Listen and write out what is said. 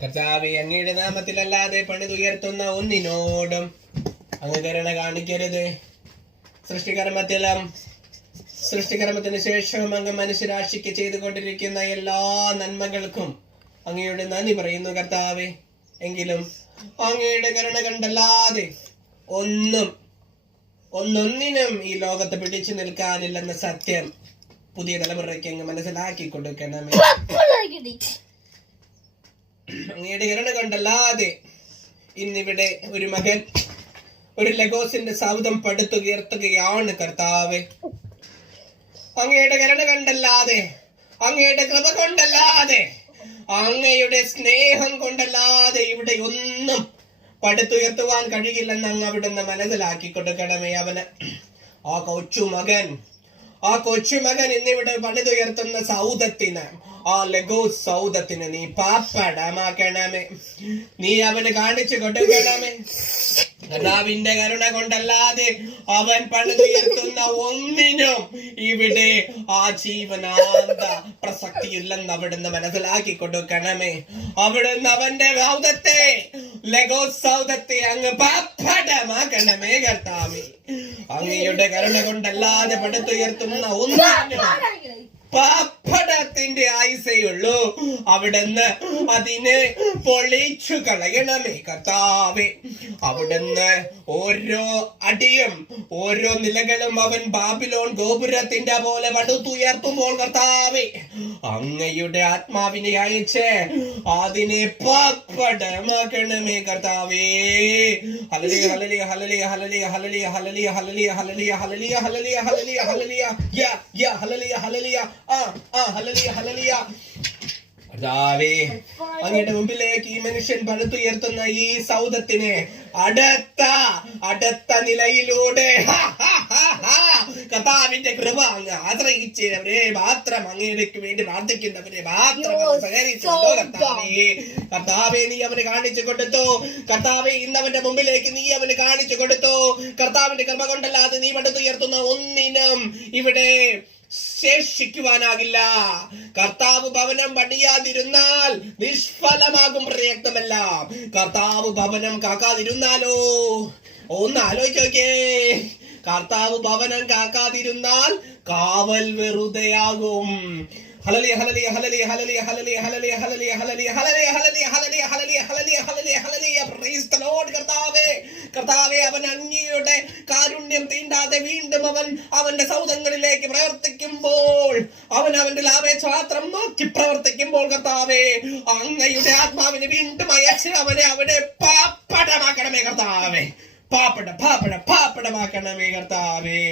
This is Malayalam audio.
കർത്താവേ, അങ്ങയുടെ നാമത്തിലല്ലാതെ പണിതുയർത്തുന്ന ഒന്നിനോടും അങ്ങ് കരുണ കാണിക്കരുത്. സൃഷ്ടികർമ്മത്തിന് ശേഷം അങ്ങ് മനുഷ്യരാശിക്ക് ചെയ്തുകൊണ്ടിരിക്കുന്ന എല്ലാ നന്മകൾക്കും അങ്ങയുടെ നന്ദി പറയുന്നു കർത്താവേ. എങ്കിലും അങ്ങയുടെ കരുണ കണ്ടല്ലാതെ ഒന്നൊന്നിനും ഈ ലോകത്ത് പിടിച്ചു നിൽക്കാനില്ലെന്ന സത്യം പുതിയ തലമുറയ്ക്ക് അങ്ങ് മനസ്സിലാക്കി കൊടുക്കണമേ. അങ്ങയുടെ കരുണ കണ്ടല്ലാതെ ഇന്നിവിടെ ഒരു മകൻ ഒരു ലെഗോസിന്റെ സൗധം പടുത്തുയർത്തുകയാണ് കർത്താവേ. അങ്ങയുടെ കരുണ കണ്ടല്ലാതെ, അങ്ങയുടെ കൃപ കൊണ്ടല്ലാതെ, അങ്ങയുടെ സ്നേഹം കൊണ്ടല്ലാതെ ഇവിടെ ഒന്നും പടുത്തുയർത്തുവാൻ കഴിയില്ലെന്ന് അങ്ങ് അവിടുന്ന് മനസ്സിലാക്കി കൊടുക്കണമേ. അവന് ആ കൊച്ചുമകൻ ഇന്നിവിടെ പണിതുയർത്തുന്ന സൗധത്തിന്, ആ ലെഗോസ് സൗധത്തിന് നീ പാപ്പടമാക്കണമേ. നീ അവന് കാണിച്ചു കൊടുക്കണമേ. കർത്താവിന്റെ കരുണ കൊണ്ടല്ലാതെ അവൻ പണിതുയർത്തുന്ന ഒന്നിനും ഇവിടെ ആ ജീവനാന്ത പ്രസക്തിയില്ലെന്ന് അവിടുന്ന് മനസ്സിലാക്കി കൊടുക്കണമേ. അവിടുന്ന് അവന്റെ സൗധത്തെ, ലെഗോസ് സൗധത്തെ അങ്ങ് പാപ്പടമാക്കണമേ കർത്താവേ. അങ്ങയുടെ കരുണ കൊണ്ടല്ലാതെ പടുത്തുയർത്തുന്ന ഒന്നിനും പാപ്പടത്തിന്റെ ആയുസയുള്ളൂ. അവിടുന്ന് അതിനെ പൊളിച്ചു കളയണമേ കർത്താവേ. അവിടുന്ന് ഓരോ അടിയും ഓരോ നിലകളും അവൻ ബാബിലോൺ ഗോപുരത്തിന്റെ പോലെ പടുത്തുയർത്തുമ്പോൾ കർത്താവേ, അങ്ങയുടെ ആത്മാവിനെ അയച്ച് അതിനെ പാപ്പടമാക്കണമേ കർത്താവേ. ഹല്ലേലൂയ ഹല്ലേലൂയ ഹല്ലേലൂയ ഹല്ലേലൂയ ഹല്ലേലൂയ ഹല്ലേലൂയ ഹല്ലേലൂയ ഹല്ലേലൂയ ഹല്ലേലൂയ ഹല്ലേലൂയ ഹല്ലേലൂയ ഹല്ലേലൂയ ഹല്ലേലൂയ ഹല്ലേലൂയ. കർത്താവേ, അങ്ങയുടെ മുമ്പിലേക്ക് ഈ മനുഷ്യൻ പടുത്തുയർത്തുന്ന ഈ സൗധത്തിനെ അടുത്ത നിലയിലൂടെ കർത്താവിന്റെ കൃപ അങ്ങ് ആശ്രയിച്ചവരെ മാത്രം, അങ്ങേക്ക് വേണ്ടി പ്രാർത്ഥിക്കുന്നവരെ മാത്രം സഹകരിച്ചുള്ളൂ കർത്താവേ. കർത്താവേ, നീ അവന് കാണിച്ചു കൊടുത്തു. കർത്താവേ, ഇന്നവന്റെ മുമ്പിലേക്ക് നീ അവന് കാണിച്ചു കൊടുത്തു. കർത്താവിന്റെ കൃപ കൊണ്ടല്ലാതെ നീ പടുത്തുയർത്തുന്ന ഒന്നിനും ഇവിടെ ശേഷിക്കുവാനാകില്ല. കർത്താവ് ഭവനം പണിയാതിരുന്നാൽ നിഷ്ഫലമാകും പ്രയത്നമെല്ലാം. കർത്താവ് ഭവനം കാക്കാതിരുന്നാലോ? ഒന്ന് ആലോചിച്ച് നോക്കേ. കർത്താവ് ഭവനം കാക്കാതിരുന്നാൽ കാവൽ വെറുതെയാകും. ഹല്ലേലൂയ ഹല്ലേലൂയ ഹല്ലേലൂയ ഹല്ലേലൂയ ഹല്ലേലൂയ ഹല്ലേലൂയ ഹല്ലേലൂയ ഹല്ലേലൂയ ഹല്ലേലൂയ ഹല്ലേലൂയ ഹല്ലേലൂയ ഹല്ലേലൂയ ഹല്ലേലൂയ ഹല്ലേലൂയ. Praise the Lord. കർത്താവേ, അവൻ അങ്ങയുടെ കാരുണ്യം തീണ്ടാതെ വീണ്ടും അവന്റെ സൗധങ്ങളിലേക്ക് പ്രവർത്തിക്കുമ്പോൾ, അവന്റെ ലാഭേച്ഛാത്രം നോക്കി പ്രവർത്തിക്കുമ്പോൾ കർത്താവേ, അങ്ങയുടെ ആത്മാവിനെ വീണ്ടും അയച്ച് അവനെ അവിടെ പാപ്പടമാക്കണമേ കർത്താവേ. പാപ്പടമാക്കണമേ കർത്താവേ.